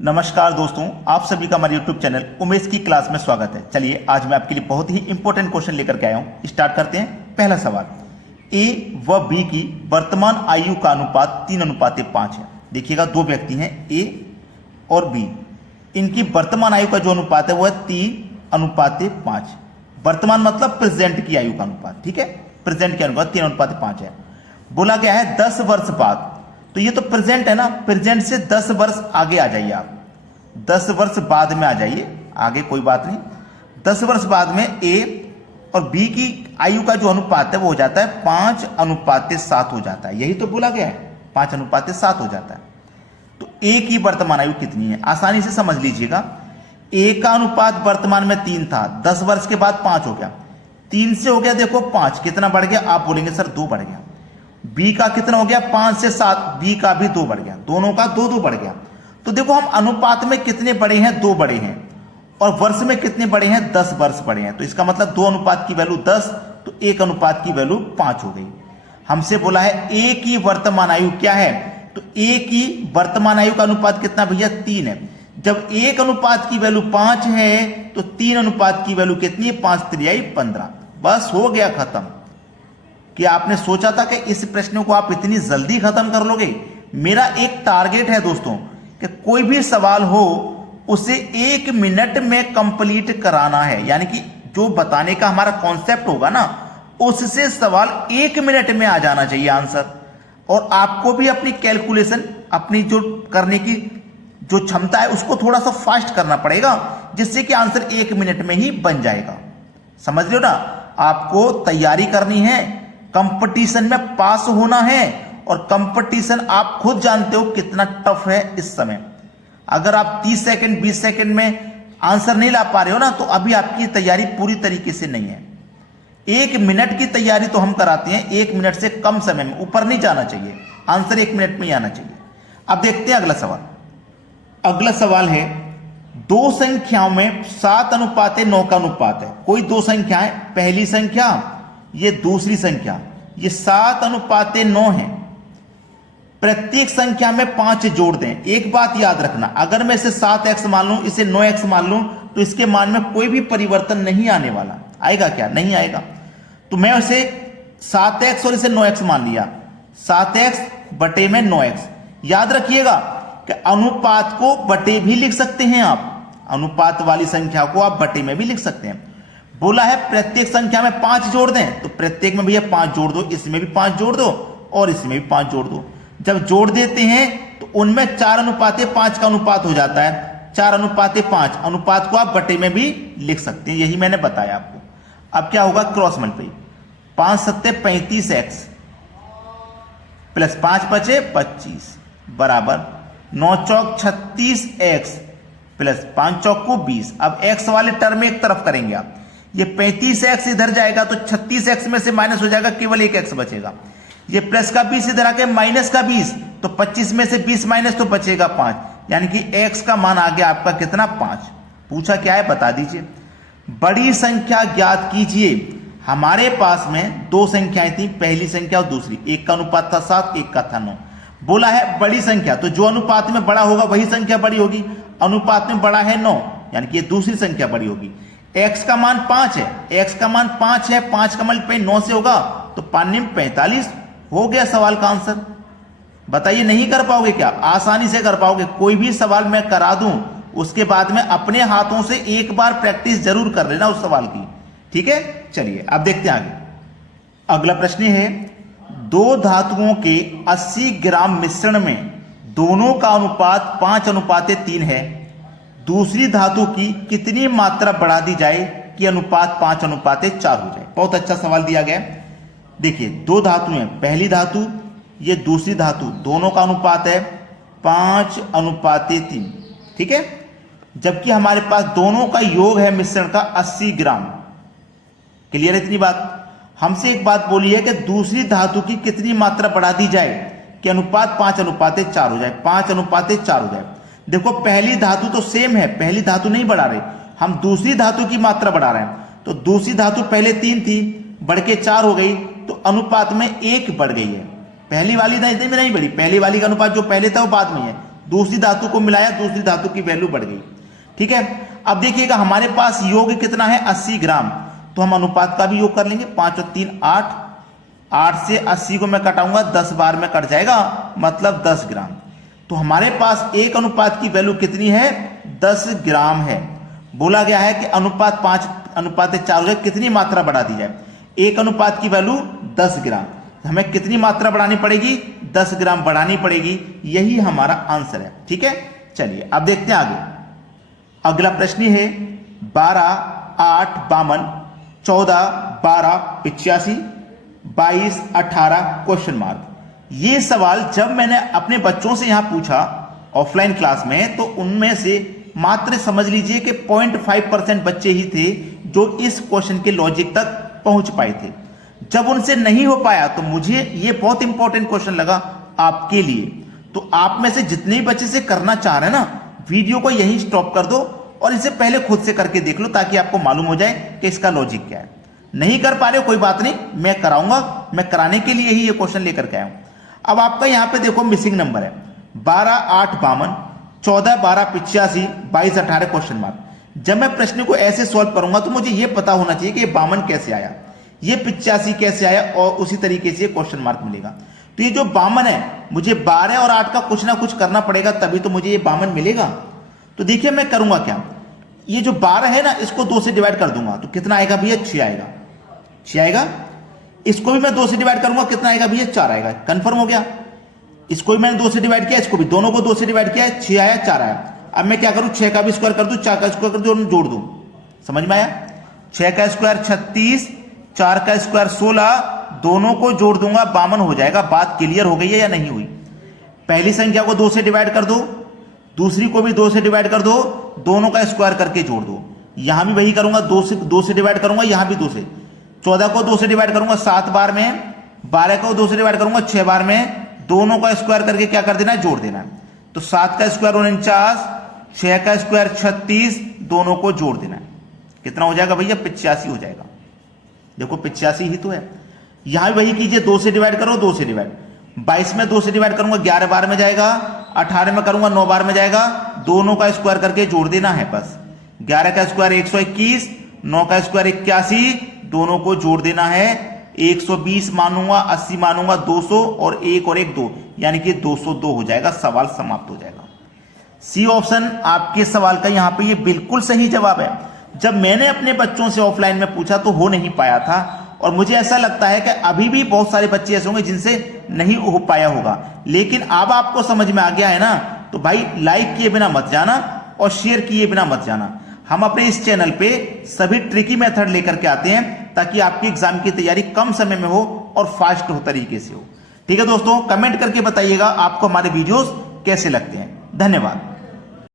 नमस्कार दोस्तों, आप सभी का हमारे YouTube चैनल उमेश की क्लास में स्वागत है। चलिए आज मैं आपके लिए बहुत ही इंपॉर्टेंट क्वेश्चन लेकर के आया हूं। स्टार्ट करते हैं। पहला सवाल, ए व बी की वर्तमान आयु का अनुपात 3:5 है। देखिएगा, दो व्यक्ति हैं ए और बी, इनकी वर्तमान आयु का जो अनुपात है वो है 3:5। वर्तमान मतलब प्रेजेंट की आयु का अनुपात, ठीक है, प्रेजेंट की अनुपात 3:5 है। बोला गया है 10 वर्ष बाद, तो ये तो प्रेजेंट है ना, प्रेजेंट से 10 वर्ष आगे आ जाइए आप, 10 वर्ष बाद में आ जाइए, आगे कोई बात नहीं। 10 वर्ष बाद में ए और बी की आयु का जो अनुपात है वो हो जाता है 5:7 हो जाता है। यही तो बोला गया है, 5:7 हो जाता है। तो ए की वर्तमान आयु कितनी है, आसानी से समझ लीजिएगा। ए का अनुपात वर्तमान में 3 था, 10 वर्ष के बाद 5 हो गया, 3 से हो गया देखो 5, कितना बढ़ गया, आप बोलेंगे सर 2 बढ़ गया। बी का कितना हो गया, 5 से 7, बी का भी 2 बढ़ गया, दोनों का 2-2 बढ़ गया। तो देखो हम अनुपात में कितने बड़े हैं, 2 बड़े हैं, और वर्ष में कितने बड़े हैं, 10 वर्ष बड़े हैं। तो इसका मतलब 2 अनुपात की वैल्यू 10, तो 1 अनुपात की वैल्यू 5 हो गई। हमसे बोला है ए की वर्तमान आयु क्या है, तो ए की वर्तमान आयु का अनुपात कितना भैया, 3 है। जब 1 अनुपात की वैल्यू 5 है तो 3 अनुपात की वैल्यू कितनी है, 5×3 = 15। बस हो गया खत्म। कि आपने सोचा था कि इस प्रश्न को आप इतनी जल्दी खत्म कर लोगे? मेरा एक टारगेट है दोस्तों कि कोई भी सवाल हो उसे 1 मिनट में कंप्लीट कराना है, यानी कि जो बताने का हमारा कॉन्सेप्ट होगा ना, उससे सवाल 1 मिनट में आ जाना चाहिए आंसर। और आपको भी अपनी कैलकुलेशन, अपनी जो करने की जो क्षमता है उसको थोड़ा सा फास्ट करना पड़ेगा, जिससे कि आंसर 1 मिनट में ही बन जाएगा। समझ लो ना, आपको तैयारी करनी है, कंपटीशन में पास होना है, और कंपटीशन आप खुद जानते हो कितना टफ है इस समय। अगर आप 30 सेकंड 20 सेकंड में आंसर नहीं ला पा रहे हो ना, तो अभी आपकी तैयारी पूरी तरीके से नहीं है। 1 मिनट की तैयारी तो हम कराते हैं, 1 मिनट से कम समय में, ऊपर नहीं जाना चाहिए, आंसर 1 मिनट में ही आना चाहिए। अब देखते हैं अगला सवाल। अगला सवाल है, दो संख्याओं में 7:9 का अनुपात है। कोई दो संख्या है, पहली संख्या ये दूसरी संख्या, ये 7:9 है। प्रत्येक संख्या में 5 जोड़ दें। एक बात याद रखना, अगर मैं इसे 7x मान लूं, इसे 9x मान लूं, तो इसके मान में कोई भी परिवर्तन नहीं आने वाला। आएगा क्या, नहीं आएगा। तो मैं इसे 7x और इसे 9x मान लिया, 7x बटे में 9x। याद रखिएगा कि अनुपात को बटे भी लिख सकते हैं आप, अनुपात वाली संख्या को आप बटे में भी लिख सकते हैं। बोला है प्रत्येक संख्या में 5 जोड़ दें, तो प्रत्येक में भैया 5 जोड़ दो, इसमें भी 5 जोड़ दो और इसमें भी 5 जोड़ दो। जब जोड़ देते हैं तो उनमें 4:5 का अनुपात हो जाता है। 4:5 अनुपात को आप बटे में भी लिख सकते हैं, यही मैंने बताया आपको। अब क्या होगा, क्रॉस मल्टीप्लाई, 5×7 = 35x प्लस 5 बचे 25 बराबर 9×4 = 36x प्लस 5×4 = 20। अब x वाले टर्म एक तरफ करेंगे आप, ये 35x इधर जाएगा तो 36x में से माइनस हो जाएगा, केवल 1x बचेगा। ये प्लस का 20 इधर आके माइनस का 20, तो 25 में से 20 माइनस तो बचेगा 5, यानी कि x का मान आ गया आपका कितना, 5। पूछा क्या है, बता दीजिए। बड़ी संख्या ज्ञात कीजिए। हमारे पास में दो संख्याएं थी, पहली संख्या और दूसरी, एक का अनुपात था 7, एक का था 9। बोला है बड़ी संख्या, तो जो अनुपात में बड़ा होगा वही संख्या बड़ी होगी। अनुपात में बड़ा है 9, यानी कि ये दूसरी संख्या बड़ी होगी। x का मान 5 है, x का मान 5 है, 5 का मल्टीप्लाई 9 से होगा, तो 5×9 = 45। हो गया सवाल का आंसर। बताइए नहीं कर पाओगे क्या? आसानी से कर पाओगे। कोई भी सवाल मैं करा दूं, उसके बाद में अपने हाथों से एक बार प्रैक्टिस जरूर कर लेना उस सवाल की, ठीक है। चलिए अब देखते हैं आगे। अगला प्रश्न है, दो धातुओं के 80 ग्राम मिश्रण में दोनों का अनुपात 5:3 है। दूसरी धातु की कितनी मात्रा बढ़ा दी जाए कि अनुपात 5:4 हो जाए? बहुत अच्छा सवाल दिया गया। देखिए, दो धातु हैं, पहली धातु ये दूसरी धातु, दोनों का अनुपात है 5:3, ठीक है। जबकि हमारे पास दोनों का योग है मिश्रण का 80 ग्राम। क्लियर है इतनी बात? हमसे एक बात बोली है कि दूसरी धातु की कितनी मात्रा बढ़ा दी जाए कि अनुपात 5:4 हो जाए, 5:4 हो जाए। देखो पहली धातु तो सेम है, पहली धातु नहीं बढ़ा रहे, हम दूसरी धातु की मात्रा बढ़ा रहे हैं। तो दूसरी धातु पहले 3 थी, बढ़ के 4 हो गई, तो अनुपात में 1 बढ़ गई है। पहली वाली नहीं बढ़ी, पहली वाली का अनुपात जो पहले था वो बाद में है, दूसरी धातु को मिलाया, दूसरी धातु की वैल्यू बढ़ गई। ठीक है, अब देखिएगा हमारे पास योग कितना है 80 ग्राम, तो हम अनुपात का भी योग कर लेंगे। 5 और 3 8, 8 से 80 को मैं कटाऊंगा 10 बार में कट जाएगा, मतलब 10 ग्राम। तो हमारे पास एक अनुपात की वैल्यू कितनी है 10 ग्राम है। बोला गया है कि अनुपात 5 अनुपात 4 हो जाए, कितनी मात्रा बढ़ा दी जाए। एक अनुपात की वैल्यू 10 ग्राम, हमें कितनी मात्रा बढ़ानी पड़ेगी 10 ग्राम बढ़ानी पड़ेगी, यही हमारा आंसर है। ठीक है, चलिए अब देखते हैं आगे। अगला प्रश्न है 12 8 52, 14 12 85, 22 18 क्वेश्चन मार्क। ये सवाल जब मैंने अपने बच्चों से यहां पूछा ऑफलाइन क्लास में, तो उनमें से मात्र समझ लीजिए कि 0.5% बच्चे ही थे जो इस क्वेश्चन के लॉजिक तक पहुंच पाए थे। जब उनसे नहीं हो पाया तो मुझे ये बहुत इंपॉर्टेंट क्वेश्चन लगा आपके लिए। तो आप में से जितने भी बच्चे से करना चाह रहे हैं ना, वीडियो को यहीं स्टॉप कर दो और इसे पहले खुद से करके देख लो, ताकि आपको मालूम हो जाए कि इसका लॉजिक क्या है। नहीं कर पा रहे हो कोई बात नहीं, मैं कराऊंगा, मैं कराने के लिए ही ये क्वेश्चन लेकर के आया हूं। अब आपका यहां पे देखो मिसिंग नंबर है 12 8 52, 14 12 85, 22 18 क्वेश्चन मार्क। जब मैं प्रश्न को ऐसे सॉल्व करूंगा तो मुझे यह पता होना चाहिए कि 52 कैसे आया, ये 85 कैसे आया, और उसी तरीके से क्वेश्चन मार्क मिलेगा। तो ये जो 52 है, मुझे 12 और 8 का कुछ ना कुछ करना पड़ेगा, तभी तो मुझे ये 52 मिलेगा। तो देखिए मैं करूंगा क्या, ये जो 12 है ना, इसको 2 से डिवाइड कर दूंगा तो कितना आएगा भैया 6 आएगा, 6 आएगा। इसको भी मैं 2 से डिवाइड करूंगा, कितना आएगा भैया 4 आएगा। कंफर्म हो गया। इसको भी मैंने 2 से डिवाइड किया, इसको भी, दोनों को 2 से डिवाइड किया, 6 आया 4 आया। अब मैं क्या करूं, 6 का भी स्क्वायर कर दूं, 4 का स्क्वायर कर दूं, जोड़ दूं। समझ में आया। 6 का स्क्वायर 36, 4 का स्क्वायर 16, दोनों को जोड़ दूंगा 52 हो जाएगा। बात क्लियर हो गई है या नहीं हुई। पहली संख्या को 2 से डिवाइड कर दो, दूसरी को भी 2 से डिवाइड कर दो, दोनों का स्क्वायर करके जोड़ दो। यहां भी वही करूंगा, 2 से डिवाइड करूंगा, यहां भी 2 से। 14 को 2 से डिवाइड करूंगा 7 बार में, 12 को 2 से डिवाइड करूंगा 6 बार में, दोनों का स्क्वायर करके क्या कर देना है, जोड़ देना है। तो 7 का स्क्वायर 49, 6 का स्क्वायर 36, दोनों को जोड़ देना है। कितना हो जाएगा भैया 85 हो जाएगा। देखो 85 ही तो है। यहां वही कीजिए, 2 से डिवाइड करो, 2 से डिवाइड। 22 में 2 से डिवाइड करूंगा 11 बार में जाएगा, 18 में करूंगा 9 बार में जाएगा, दोनों का स्क्वायर करके जोड़ देना है बस। 11 का स्क्वायर 121, 9 का स्क्वायर 81, दोनों को जोड़ देना है। 120 मानूंगा, 80 मानूंगा, 200 और 1 और 1 2, यानी कि 202 हो जाएगा। सवाल समाप्त हो जाएगा। सी ऑप्शन आपके सवाल का यहां पे ये बिल्कुल सही जवाब है। जब मैंने अपने बच्चों से ऑफलाइन में पूछा तो हो नहीं पाया था, और मुझे ऐसा लगता है कि अभी भी बहुत सारे बच्चे ऐसे होंगे जिनसे नहीं हो पाया होगा। लेकिन अब आपको समझ में आ गया है ना, तो भाई लाइक किए बिना मत जाना और शेयर किए बिना मत जाना। हम अपने इस चैनल पे सभी ट्रिकी मेथड लेकर के आते हैं, ताकि आपकी एग्जाम की तैयारी कम समय में हो और फास्ट हो तरीके से हो। ठीक है दोस्तों, कमेंट करके बताइएगा आपको हमारे वीडियोस कैसे लगते हैं। धन्यवाद।